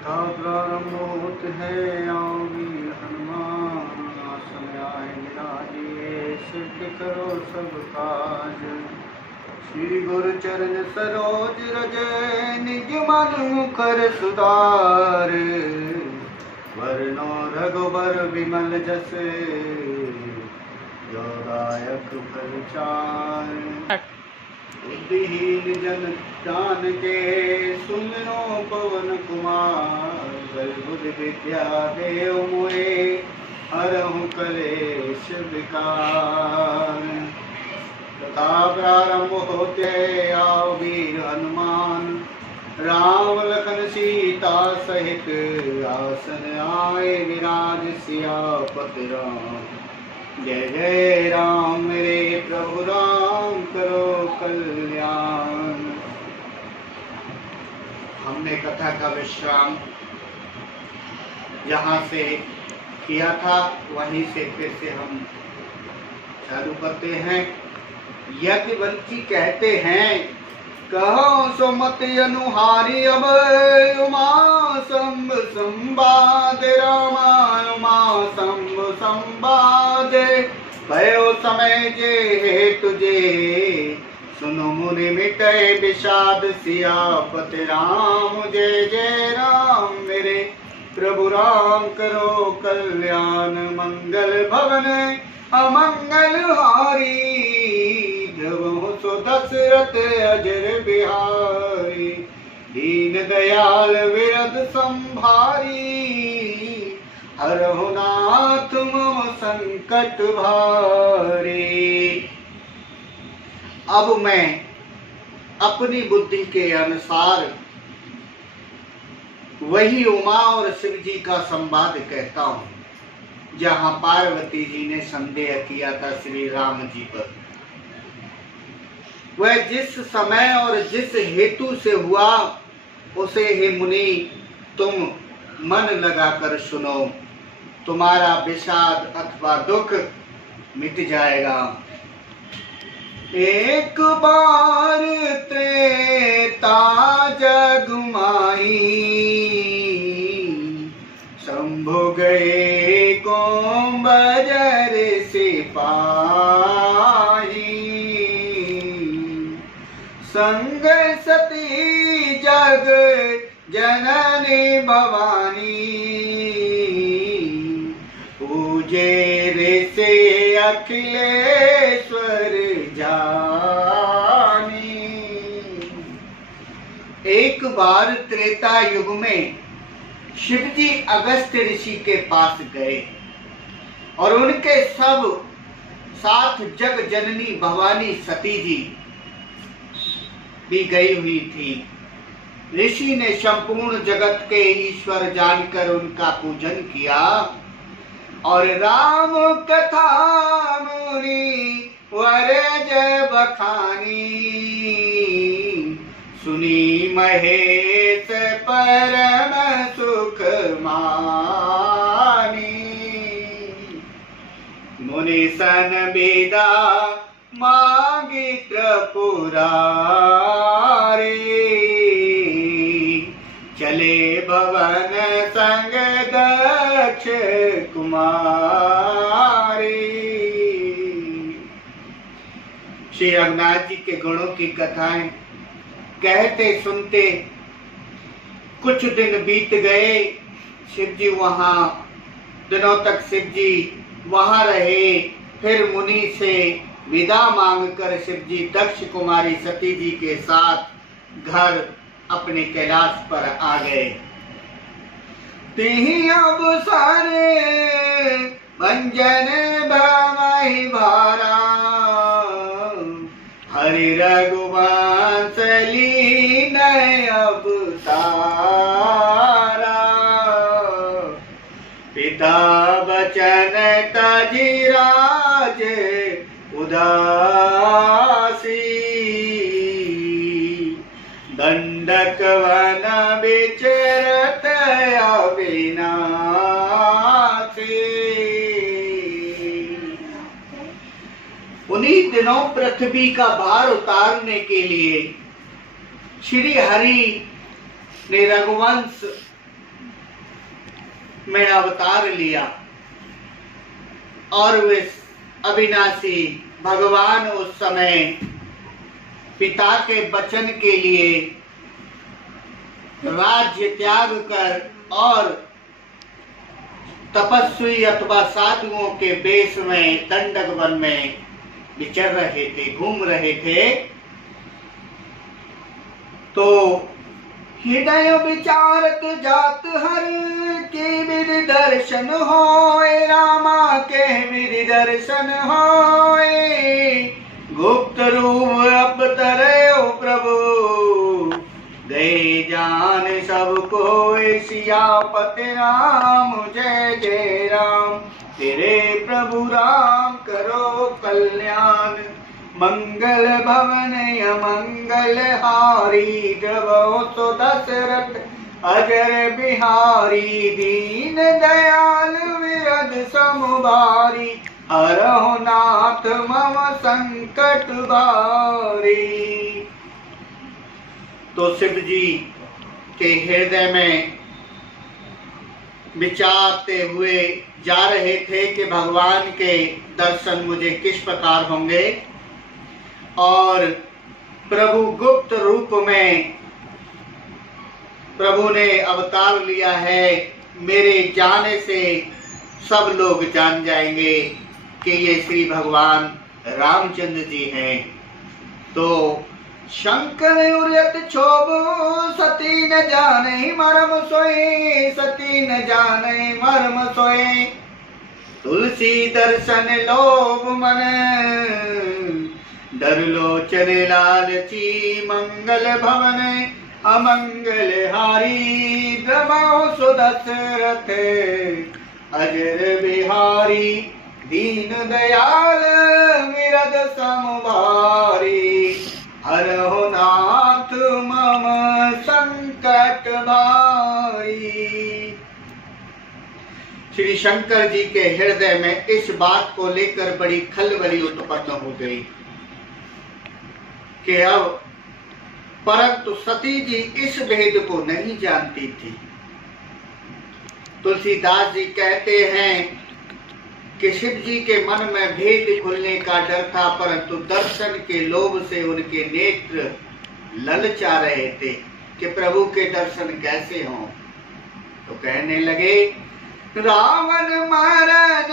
कथा प्रारंभ होत है आओगी हनुमान आसन आए विराजिए सिद्ध करो सब काज। श्री गुरु चरण सरोज रज निज मन मुखर सुधार। वरनो रघुबर विमल जस जो दायक फल चार। बुद्धिहीन जन जान के सुमिरो पवन कुमार। बल बुद्धि विद्या देव मोहे हरहु कलेश विकार। कथा प्रारंभ होते आओ वीर हनुमान राम लखन सीता सहित आसन आए विराज सियापति राम। जय जय राम मेरे प्रभु राम करो कल्याण। हमने कथा का विश्राम जहाँ से किया था वहीं से फिर से हम चालू करते हैं। यज्ञवल्क्य कहते हैं कहो सुमति अनुहारी अब उमा संब संवाद रामा उमा संब संवाद। भयो समय जे हे तुझे सुनो मुनि मिटे विषाद सियापति राम। जय जय राम मेरे प्रभु राम करो कल्याण। मंगल भवन अमंगल हारी ध्रुव सो दशरथ अजर बिहारी। दीन दयाल विरद संभारी हरहु नाथ मम संकट भारी। अब मैं अपनी बुद्धि के अनुसार वही उमा और शिव जी का संवाद कहता हूं जहां पार्वती जी ने संदेह किया था श्री राम जी पर। वह जिस समय और जिस हेतु से हुआ उसे हे मुनि तुम मन लगाकर सुनो। तुम्हारा विषाद अथवा दुख मिट जाएगा। एक बार त्रेता जग माई शंभु गए को बजर सिपाही। संग सती जग जननी भवानी पूजे ऋषि अखिलेश्वर जानी। एक बार त्रेता युग में शिव जी अगस्त्य ऋषि के पास गए और उनके सब साथ जग जननी भवानी सती जी भी गई हुई थी। ऋषि ने संपूर्ण जगत के ईश्वर जानकर उनका पूजन किया और राम कथा मुनि वरज बखानी। सुनी महेश परम सुख मानी। मुनि सन विदा मांगी त्रिपुरारी। चले भवन संग दक्ष कुमारी। श्री रघुनाथ जी के गुणों की कथाएं कहते सुनते कुछ दिन बीत गए। शिव जी वहां दिनों तक शिव जी वहां रहे। फिर मुनि से विदा मांगकर शिव जी दक्ष कुमारी सती जी के साथ घर अपने कैलाश पर आ गए। तिहि अवसर भंजन भमहि भारा। हरि रघुवंश लीन अवतारा। पिता बचन तजि राज उदासी। दंडक वन विचरत अविनाशी। उन्हीं दिनों पृथ्वी का भार उतारने के लिए श्री हरि ने रघुवंश में अवतार लिया और वे अविनाशी भगवान उस समय पिता के वचन के लिए राज्य त्याग कर और तपस्वी अथवा साधुओं के वेश में दंडक वन में विचर रहे थे, घूम रहे थे। तो हृदय विचारत जात हर के विधि दर्शन होए, रामा के विधि दर्शन होए। गुप्त रूप अवतरे ओ प्रभु, दे जान सब कोई। सियापति राम जय जय राम, तेरे प्रभु राम करो कल्याण। मंगल भवन अमंगल हारी, द्रवो सो दशरथ अजर बिहारी। दीन दयाल विरद समुबारी, हरहु नाथ मम संकट बारी। तो शिव जी के हृदय में विचारते हुए जा रहे थे कि भगवान के दर्शन मुझे किस प्रकार होंगे। और प्रभु गुप्त रूप में प्रभु ने अवतार लिया है। मेरे जाने से सब लोग जान जाएंगे कि ये श्री भगवान रामचंद्र जी हैं। तो शंकर उर्यत क्षोभ, सती न जाने मर्म सोए। सती न जाने मर्म सोए। तुलसी दर्शन लोभ मन, डर लोचन लालची। मंगल भवन अमंगल हारी, द्रवो सो दशरथ अजर बिहारी। दीन दयाल विरद समुबारी, हरहु नाथ मम संकट बारी। श्री शंकर जी के हृदय में इस बात को लेकर बड़ी खलबली उत्पन्न हो गई कि अब, परंतु सती जी इस भेद को नहीं जानती थी। तुलसीदास जी कहते हैं कि शिव जी के मन में भेद खुलने का डर था, परंतु दर्शन के लोभ से उनके नेत्र ललचा रहे थे कि प्रभु के दर्शन कैसे हों। तो कहने लगे, रावण मरन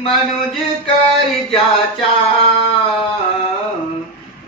मनुज कर जाचा।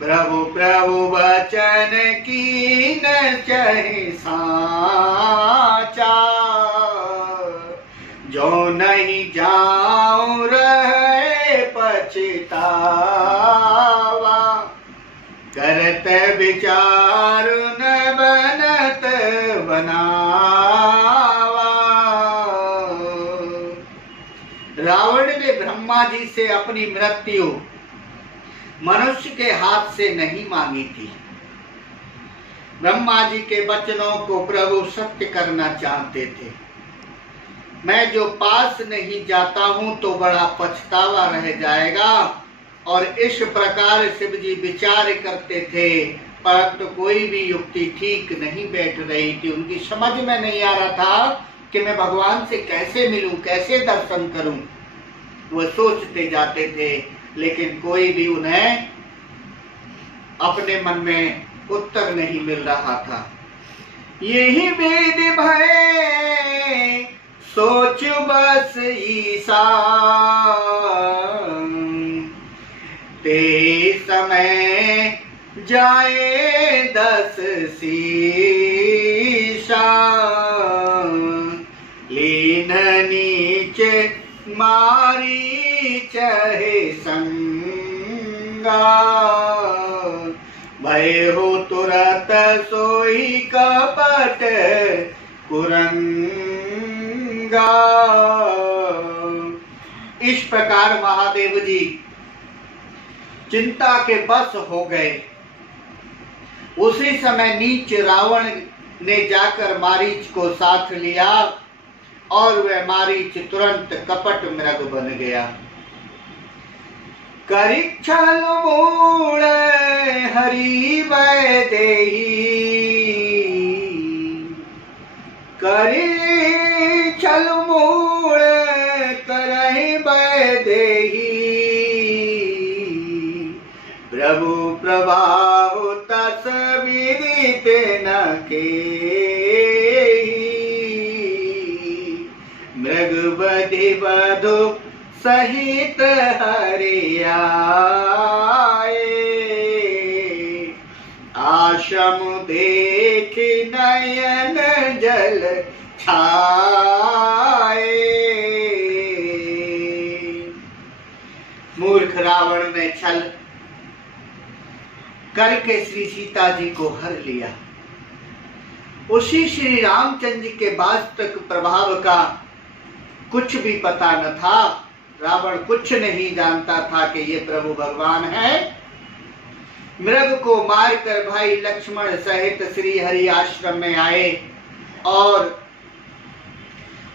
प्रभु प्रभु वचन की न चहि साचा। जो नहीं जाऊं रहे पछतावा, करत विचार न बनत बनावा। रावण ने ब्रह्मा जी से अपनी मृत्यु मनुष्य के हाथ से नहीं मांगी थी। ब्रह्मा जी के वचनों को प्रभु सत्य करना चाहते थे। मैं जो पास नहीं जाता हूं तो बड़ा पछतावा रह जाएगा। और इस प्रकार शिव जी विचार करते थे, परंतु कोई भी युक्ति ठीक नहीं बैठ रही थी। उनकी समझ में नहीं आ रहा था कि मैं भगवान से कैसे मिलूं, कैसे दर्शन करूं। वो सोचते जाते थे, लेकिन कोई भी उन्हें अपने मन में उत्तर नहीं मिल रहा था। यही वेद भय सोच बस ईसा, ते समय जाए 10 शीशा। लीन नीचे मारी चहे संगा, भय हो तुरत सोई कपट कुरंगा। इस प्रकार महादेव जी चिंता के बस हो गए। उसी समय नीच रावण ने जाकर मारीच को साथ लिया और वह मारीच तुरंत कपट मृग बन गया। करि छल मूल हरि वैदेही, करि छल मूल करहि बैदेही, प्रभु प्रभाव तस विदित न केही, मृग बधि बधु सहित हरि आए, आश्रम देख नयन जल छाए। मूर्ख रावण ने छल करके श्री सीता जी को हर लिया। उसी श्री रामचंद्र जी के वास्तविक प्रभाव का कुछ भी पता न था। रावण कुछ नहीं जानता था कि ये प्रभु भगवान है। मृग को मारकर भाई लक्ष्मण सहित श्री हरि आश्रम में आए और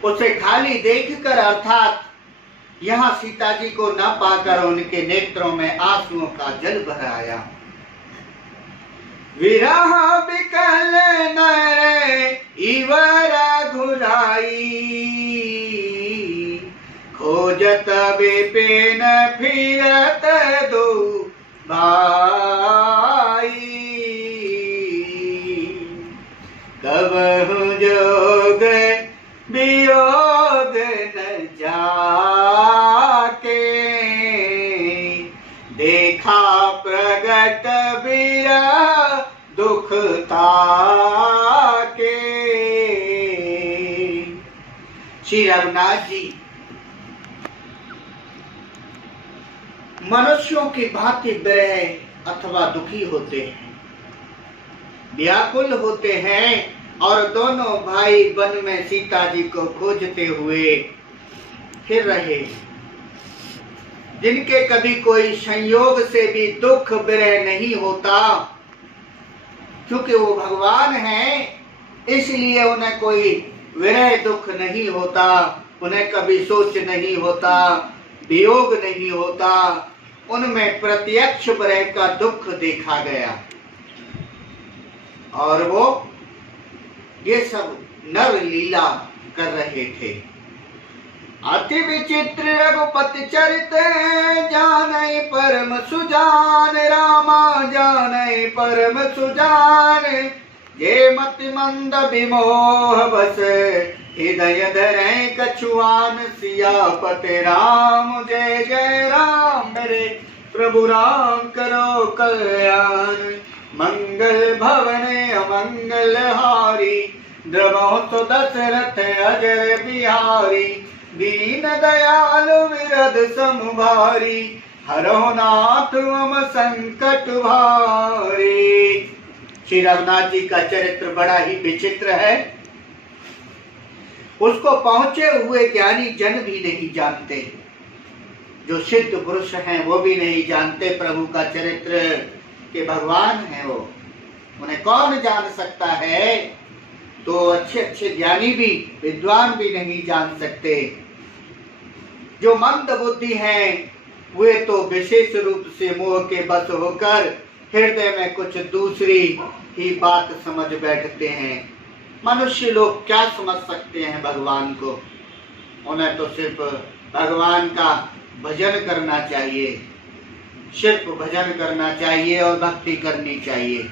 उसे खाली देखकर अर्थात यहाँ सीता जी को न पाकर उनके नेत्रों में आंसुओं का जल भर आया। विरह विकल नर इवर घुराई, खोजत विपिन फिरत दो भाई, कबहु जोग वियोग न जाके, देखा प्रगट विरह दुख ताके। श्री रघुनाथ जी मनुष्यों की भांति विरह अथवा दुखी होते हैं, व्याकुल होते हैं और दोनों भाई वन में सीता जी को खोजते हुए फिर रहे, जिनके कभी कोई संयोग से भी दुख विरह नहीं होता, क्योंकि वो भगवान हैं इसलिए उन्हें कोई विरह दुख नहीं होता, उन्हें कभी सोच नहीं होता, वियोग नहीं होता, उनमें प्रत्यक्ष विरह का दुख देखा गया। और वो ये सब नर लीला कर रहे थे। अति विचित्र रघुपति चरित जाने परम सुजान, रामा जाने परम सुजान, जे मति मंद विमोह बस हृदय धरे कछुआन, सियापति राम जय जय राम, मेरे प्रभु राम करो कल्याण, मंगल भवने अमंगल हारी, द्रवो तो दशरथ अजर बिहारी, दीन दयालु विरध समुभारी, हरो नाथ मम संकट भारी। श्री रघुनाथ जी का चरित्र बड़ा ही विचित्र है। उसको पहुंचे हुए ज्ञानी जन भी नहीं जानते, जो सिद्ध पुरुष हैं वो भी नहीं जानते प्रभु का चरित्र कि भगवान है वो। उन्हें कौन जान सकता है? तो अच्छे अच्छे ज्ञानी भी, विद्वान भी नहीं जान सकते। जो मंद बुद्धि हैं वे तो विशेष रूप से मोह के बस होकर हृदय में कुछ दूसरी ही बात समझ बैठते हैं। मनुष्य लोग क्या समझ सकते हैं भगवान को? उन्हें तो सिर्फ भगवान का भजन करना चाहिए, सिर्फ भजन करना चाहिए और भक्ति करनी चाहिए।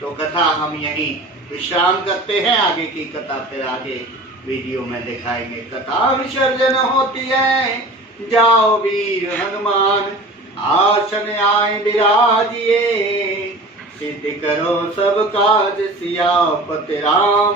तो कथा हम यहीं विश्राम करते हैं, आगे की कथा फिर आगे वीडियो में दिखाएंगे। कथा विसर्जन होती है, जाओ वीर हनुमान आसन आए विराजिए, सिद्ध करो सब काज सियापति राम